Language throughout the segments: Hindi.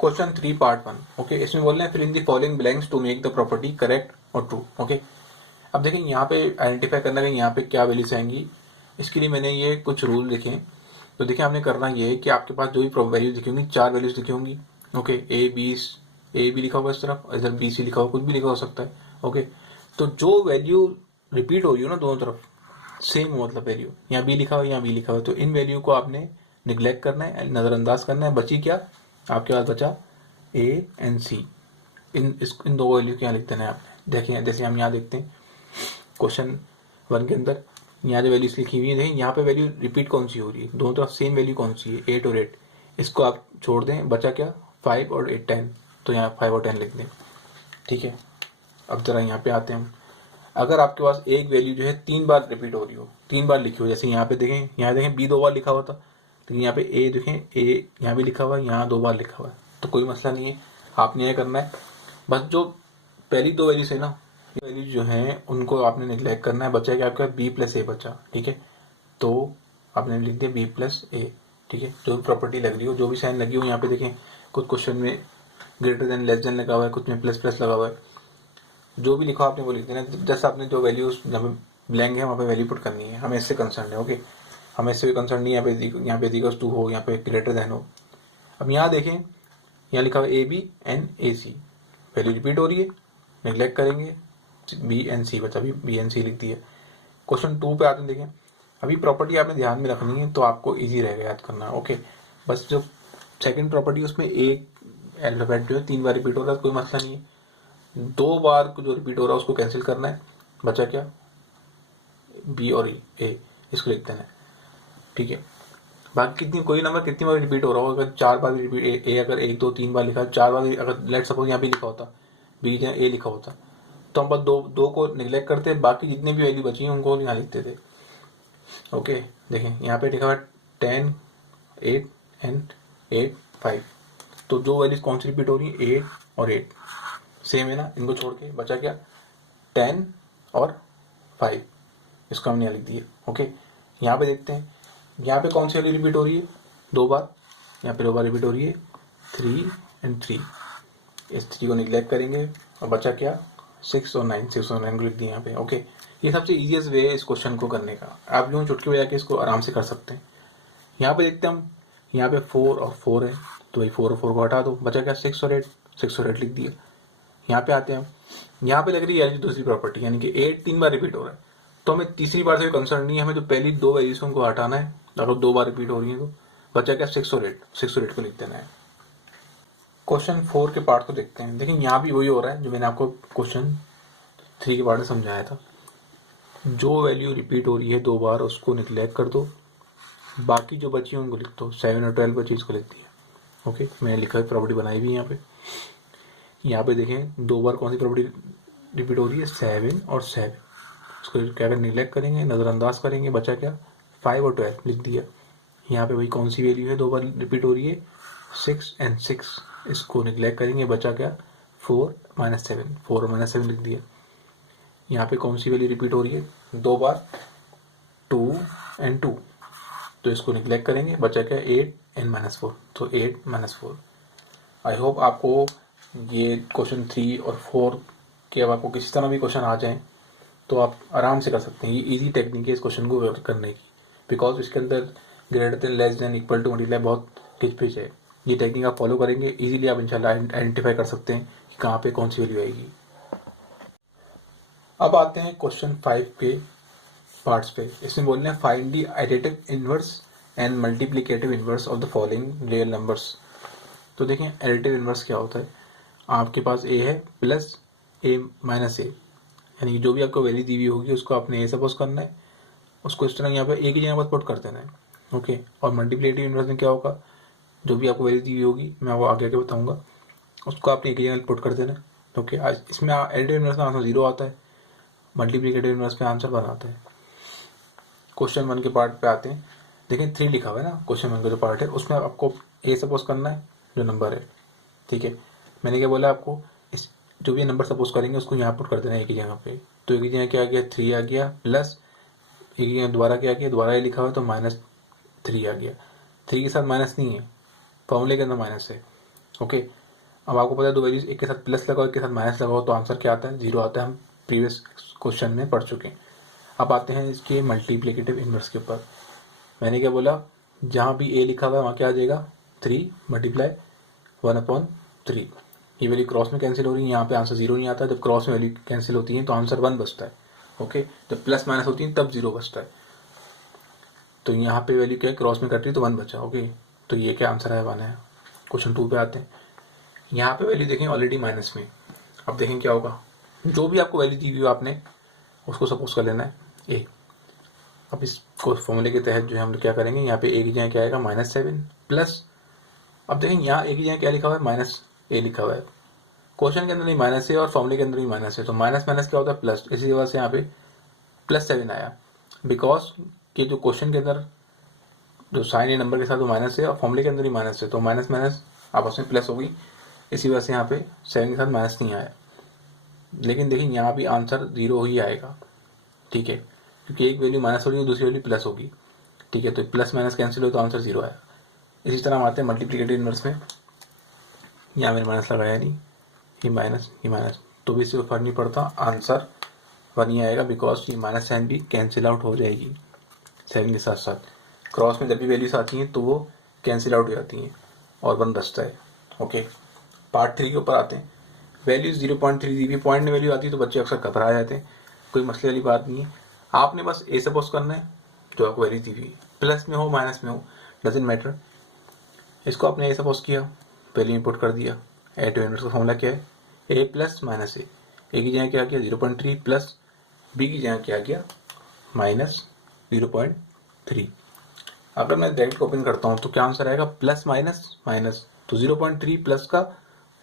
Question 3 part 1। ओके, इसमें बोल रहे हैं fill in the following blanks to make the property correct और ट्रू। ओके, अब देखें यहाँ पे आइडेंटिफाई करना है यहाँ पे क्या वैल्यूज आएंगी। इसके लिए मैंने ये कुछ रूल लिखे। तो देखिए आपने करना ये है कि आपके पास जो भी वैल्यूज लिखी होंगी 4 वैल्यूज लिखी होंगी। ओके, ए बी लिखा होगा इस तरफ, इधर बी सी लिखा होगा, कुछ भी लिखा हो सकता है। ओके, तो जो वैल्यू रिपीट हो रही हो ना दोनों तरफ सेम मतलब वैल्यू, यहाँ बी लिखा हुआ यहाँ बी लिखा हुआ, तो इन वैल्यू को आपने निग्लेक्ट करना है, नजरअंदाज करना है। बची क्या आपके पास बचा ए एंड सी। इन दो वैल्यू को यहाँ लिख देना है आपने। देखिए जैसे हम यहाँ देखते हैं क्वेश्चन 1 के अंदर यहाँ जो वैल्यूज लिखी हुई है, देखें यहाँ पे वैल्यू रिपीट कौन सी हो रही है, दोनों तरफ सेम वैल्यू कौन सी है 8 और 8। इसको आप छोड़ दें, बचा क्या 5 और 8 10, तो यहाँ 5 और 10 लिख दें। ठीक है, अब जरा यहाँ पे आते हैं हम। अगर आपके पास एक वैल्यू जो है 3 बार रिपीट हो रही हो, 3 बार लिखी हो, जैसे यहाँ पे देखें, यहाँ देखें बी 2 बार लिखा हुआ था, लेकिन यहाँ पे ए देखें ए यहाँ भी लिखा हुआ है, यहाँ 2 बार लिखा हुआ है, तो कोई मसला नहीं है। आपने यह करना है बस जो पहली 2 वैल्यूज है ना, ये वैल्यूज जो हैं उनको आपने निगलेक्ट करना है। बचा क्या आपका बी प्लस ए बचा। ठीक है, तो आपने लिख दिया बी प्लस ए। ठीक है, जो भी प्रॉपर्टी लग रही हो, जो भी साइन लगी हो, यहाँ पे देखें कुछ क्वेश्चन में ग्रेटर देन लेस देन लगा हुआ है, कुछ में प्लस प्लस लगा हुआ है, जो भी लिखा आपने वो लिख देना। जैसे आपने जो वैल्यूज जहाँ पे ब्लैंक है वहाँ पे वैल्यू पुट करनी है, हमें इससे कंसर्न है। ओके, हमें इससे भी कंसर्न नहीं है यहाँ पे इक्वल्स टू हो, यहाँ पे ग्रेटर देन हो। अब यहाँ देखें, यहाँ लिखा हुआ A B and A C, value repeat हो रही है, निगलेक्ट करेंगे, बी एंड सी बचा, अभी बी एंड सी लिख दिया। क्वेश्चन 2 पे आते हैं। देखें अभी प्रॉपर्टी आपने ध्यान में रखनी है तो आपको ईजी रहेगा याद करना। ओके, बस जो सेकेंड प्रॉपर्टी उसमें एक एल्फाबेट जो है 3 बार रिपीट हो रहा है, कोई मसला नहीं है। 2 बार जो रिपीट हो रहा है उसको कैंसिल करना है, बचा क्या बी और ए, इसको लिख देना है। ठीक है, बाकी कितनी कोई नंबर कितनी बार रिपीट हो रहा हो, अगर 4 बार भी रिपीट ए अगर 1 2 3 बार लिखा, 4 बार अगर लेट सपोज यहाँ भी लिखा होता बी ए लिखा होता, तो हम बस दो को निगलेक्ट करते, बाकी जितने भी वैल्यू बची हैं उनको यहाँ लिखते थे। ओके, देखें यहाँ पे लिखा हुआ 10 8 एंड 8 5, तो जो वैल्यूज कौन सी रिपीट हो रही है 8 और 8 सेम है ना, इनको छोड़ के बचा क्या 10 और 5, इसको हमने यहाँ लिख दिया। ओके, यहाँ पे देखते हैं यहाँ पे कौन सी वैल्यू रिपीट हो रही है 2 बार, यहाँ पे 2 बार रिपीट हो रही है 3 एंड 3, इस 3 को निगलेक्ट करेंगे और बचा क्या 6 और 9, 6 और 9 को लिख दिया यहाँ पे। ओके, ये सबसे ईजीएस्ट वे है इस क्वेश्चन को करने का, आप यूँ चुटकी बजा के इसको आराम से कर सकते हैं। यहाँ पे देखते हैं हम, यहाँ पे 4 और 4 है, तो वही 4 और 4 को हटा दो, बचा क्या 6 और 8, 6 और 8 लिख दिया। यहाँ पे आते हैं हम, यहाँ पे लग रही है दूसरी प्रॉपर्टी, यानी कि 8 3 बार रिपीट हो रहा है, तो हमें तीसरी बार से भी कंसर्न नहीं है, हमें जो पहली 2 वैल्यूज को हटाना है। अगर 2 बार रिपीट हो रही है तो बचा क्या 6 और 8, 6 और 8 को लिख देना है। क्वेश्चन 4 के पार्ट को देखते हैं। देखिए यहाँ भी वही हो रहा है जो मैंने आपको क्वेश्चन 3 के पार्ट में समझाया था, जो वैल्यू रिपीट हो रही है 2 बार उसको निगलेक्ट कर दो, बाकी जो बची है उनको लिख दो। 7 और 12 बची, इसको लिख दिया। ओके, मैंने लिखा है प्रॉपर्टी बनाई भी यहाँ पे देखें 2 बार कौन सी प्रॉपर्टी रिपीट हो रही है 7 और 7, इसको क्या कर निगलेक्ट करेंगे, नज़रअंदाज करेंगे, बचा क्या 5 और 12 लिख दिया। यहाँ पे वही कौन सी वैल्यू है 2 बार रिपीट हो रही है 6 एंड 6, इसको निगलेक्ट करेंगे, बचा क्या 4 -7, 4 और -7 लिख दिया। यहाँ पे कौन सी वैल्यू रिपीट हो रही है 2 बार 2 एंड 2, तो इसको निगलेक्ट करेंगे, बचा क्या 8 एंड -4, तो 8 -4। आई होप आपको ये क्वेश्चन 3 और 4 के अब आपको किसी तरह भी क्वेश्चन आ जाए तो आप आराम से कर सकते हैं। ये इजी टेक्निक है इस क्वेश्चन को करने की, बिकॉज इसके अंदर greater than less than equal to multiply बहुत किचपिच है। ये टेक्निक आप फॉलो करेंगे इजीली आप इंशाल्लाह आइडेंटिफाई कर सकते हैं कि कहाँ पे कौन सी वैल्यू आएगी। अब आते हैं क्वेश्चन 5 के पार्ट्स पे। इसमें बोल रहे हैं find the additive inverse and multiplicative inverse of the following real numbers. तो देखें एडिटिव इनवर्स क्या होता है, आपके पास ए है प्लस ए माइनस ए, यानी कि जो भी आपको वैल्यू दी हुई होगी उसको आपने ए सपोज करना है, उसको इस तरह यहाँ पे ए की जगह पर पुट कर देना है। ओके, और मल्टीप्लिकेटिव इनवर्स में क्या होगा, जो भी आपको वैल्यू दी हुई होगी मैं वो आगे बताऊंगा, उसको आपने ए की जगह पुट कर देना है। ओके, आज इसमें एडिटिव इनवर्स में आंसर 0 आता है, मल्टीप्लिकेटिव इनवर्स में आंसर 1 आता है। क्वेश्चन 1 के पार्ट पे आते हैं। देखिए 3 लिखा हुआ है ना, क्वेश्चन 1 का जो पार्ट है उसमें आपको ए सपोज करना है जो नंबर है। ठीक है, मैंने क्या बोला आपको, इस जो भी नंबर सपोज करेंगे उसको यहाँ पुट कर देना है एक ही जगह पे, तो एक ही जगह क्या आ गया 3 आ गया, प्लस एक ही जगह दोबारा क्या आ गया, दोबारा ये लिखा हुआ तो -3 आ गया। 3 के साथ माइनस नहीं है, फॉर्मूले के अंदर माइनस है। ओके, अब आपको पता है दो वैल्यूज एक के साथ प्लस लगाओ एक के साथ माइनस लगाओ तो आंसर क्या आता है, 0 आता है। हम प्रीवियस क्वेश्चन में पढ़ चुके हैं। अब आते हैं इसके मल्टीप्लिकेटिव इनवर्स के ऊपर। मैंने क्या बोला, जहाँ भी ए लिखा हुआ है वहाँ क्या आ जाएगा, 3 मल्टीप्लाई 1/3। ये वैल्यू क्रॉस में कैंसिल हो रही है, यहाँ पे आंसर 0 नहीं आता। जब क्रॉस में वैल्यू कैंसिल होती है तो आंसर 1 बचता है। ओके, जब प्लस माइनस होती है तब 0 बचता है। तो यहाँ पे वैल्यू क्या है, क्रॉस में कट रही है तो 1 बचा। ओके, तो ये क्या आंसर है, 1 है। क्वेश्चन 2 पे आते हैं। यहाँ पे वैल्यू देखें ऑलरेडी माइनस में। अब देखें क्या होगा, जो भी आपको वैल्यू दी हुई आपने उसको सपोज कर लेना है ए। अब इस फॉर्मूले के तहत जो है हम लोग क्या करेंगे, यहाँ पे ए की जगह क्या आएगा, -7 प्लस, अब देखें यहाँ ए की जगह क्या लिखा हुआ है, माइनस ए लिखा हुआ है। क्वेश्चन के अंदर नहीं माइनस है और फॉर्मूले के अंदर भी माइनस है, तो माइनस माइनस क्या होता है, प्लस। इसी वजह से यहाँ पे +7 आया, बिकॉज कि जो क्वेश्चन के अंदर जो साइन है नंबर के साथ वो माइनस है और फॉर्मूले के अंदर ही माइनस है, तो माइनस माइनस आपस में प्लस होगी। इसी वजह से यहाँ पे 7 के साथ माइनस नहीं आया। लेकिन देखिए यहाँ भी आंसर 0 ही आएगा, ठीक है, क्योंकि एक वैल्यू माइनस हो रही है दूसरी वैल्यू प्लस होगी, ठीक है। तो प्लस माइनस कैंसिल हो तो आंसर 0 आएगा। इसी तरह हम आते हैं मल्टीप्लिकेटिव इनवर्स में। यहाँ मैंने माइनस लगाया नहीं, ये माइनस तो भी इससे फर्क नहीं पड़ता, आंसर 1 ही आएगा, बिकॉज ये माइनस साइन भी कैंसिल आउट हो जाएगी 7 के साथ साथ। क्रॉस में जब भी वैल्यूज आती हैं तो वो कैंसिल आउट हो जाती हैं और 1 बचता है। ओके, पार्ट 3 के ऊपर आते हैं। वैल्यूज 0.3 दी हुई, पॉइंट में वैल्यू आती है तो बच्चे अक्सर घबरा जाते हैं। कोई मसले वाली बात नहीं है, आपने बस ए सपोज करना है जो आपको वैल्यू दी हुई, प्लस में हो माइनस में हो डजेंट मैटर। इसको आपने ए सपोज किया, वैल्यू इनपुट कर दिया। ए टू इनवर्स का फॉर्मूला क्या है, ए प्लस माइनस ए। ए की जगह क्या किया 0.3 प्लस बी की जगह क्या किया -0.3। अगर मैं डायरेक्ट ओपन करता हूँ तो क्या आंसर आएगा, प्लस माइनस माइनस, तो 0.3 प्लस का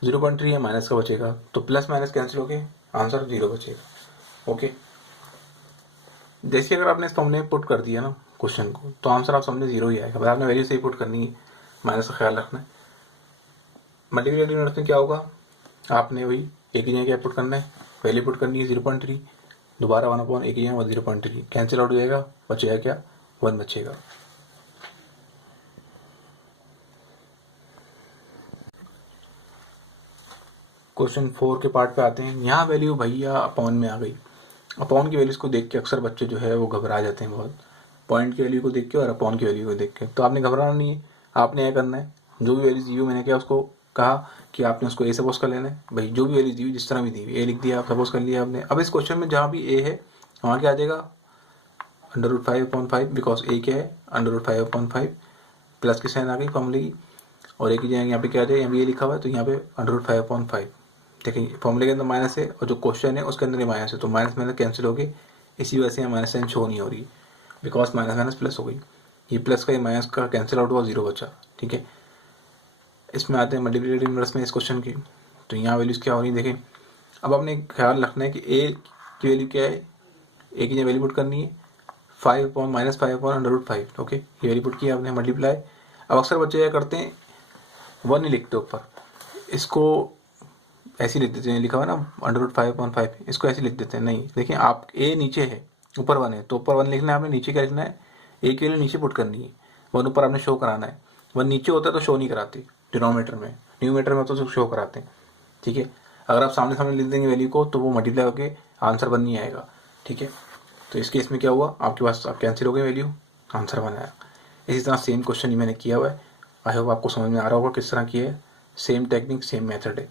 0.3 या माइनस का बचेगा, तो प्लस माइनस कैंसिल होके आंसर 0 बचेगा। ओके, जैसे अगर आपने इस फॉर्मूले में पुट कर दिया ना क्वेश्चन को, तो आंसर आप सामने 0 ही आएगा। बस आपने वैल्यू सही पुट करनी है, माइनस का ख्याल रखना है। मल्टीप्लिकेटिव इनवर्स में क्या होगा, आपने वही एक ही जगह क्या पुट करना है, वैल्यू पुट करनी है 0.3, दोबारा 1/1 की जगह 0.3 कैंसिल आउट हो जाएगा, बचेगा क्या 1 बचेगा। क्वेश्चन 4 के पार्ट पे आते हैं। यहाँ वैल्यू भैया अपॉन में आ गई। अपॉन की वैल्यूज को देख के अक्सर बच्चे जो है वो घबरा जाते हैं बहुत, पॉइंट की वैल्यू को देख के और अपॉन की वैल्यू को देख के। तो आपने घबराना नहीं है, आपने क्या करना है, जो भी वैल्यूज दी हुई मैंने क्या उसको कहा कि आपने उसको ए सपोज कर लेना है। भाई जो भी वैल्यूज दी हुई जिस तरह भी दी हुई, ए लिख दिया, आप सपोज कर लिया आपने। अब इस क्वेश्चन में जहाँ भी ए है वहाँ क्या आ जाएगा, √5/5, बिकॉज ए क्या है √5/5, प्लस की साइन आ गई फॉर्मूले की, और एक ही जगह यहाँ पे क्या आ जाए, यहाँ भी ये लिखा हुआ है तो यहाँ पे √5/5। देखिए फॉर्मूले के अंदर माइनस है और जो क्वेश्चन है उसके अंदर ही माइनस है, तो माइनस माइनस कैंसिल हो गई। इसी वजह से यहाँ माइनस साइन शो नहीं हो रही, बिकॉज माइनस माइनस प्लस हो गई। ये प्लस का ये माइनस का कैंसिल आउट हुआ, 0 बचा, ठीक है। इसमें आते हैं मल्टीप्लिकेटिव इनवर्स में इस क्वेश्चन की। तो यहाँ वैल्यूज क्या हो रही है देखें। अब आपने ख्याल रखना है कि ए की वैल्यू क्या है, ए की जगह वैल्यू पुट करनी है 5/-5/√5। ओके, ये वैल्यू पुट किया आपने, मल्टीप्लाई। अब अक्सर बच्चे क्या करते हैं 1 ही लिखते ऊपर, इसको ऐसे लिख देते हैं, लिखा हुआ ना √5/5, इसको ऐसे लिख देते हैं। नहीं, देखिए आप ए नीचे है ऊपर 1 है तो ऊपर 1 लिखना है आपने, नीचे क्या लिखना है, ए के लिए नीचे पुट करनी है, 1 ऊपर आपने शो कराना है। 1 नीचे होता है तो शो नहीं कराती डिनोमीटर में, न्यूमीटर में तो शो कराते हैं, ठीक है। अगर आप सामने सामने लिख देंगे वैल्यू को तो वो मल्टीप्लाई होकर आंसर 1 नहीं आएगा, ठीक है। तो इस केस में क्या हुआ, आपके पास आप कैंसिल हो गए वैल्यू, आंसर 1 आया। इसी तरह सेम क्वेश्चन ही मैंने किया हुआ है। आई होप आपको समझ में आ रहा होगा किस तरह की है। सेम टेक्निक सेम मेथड है।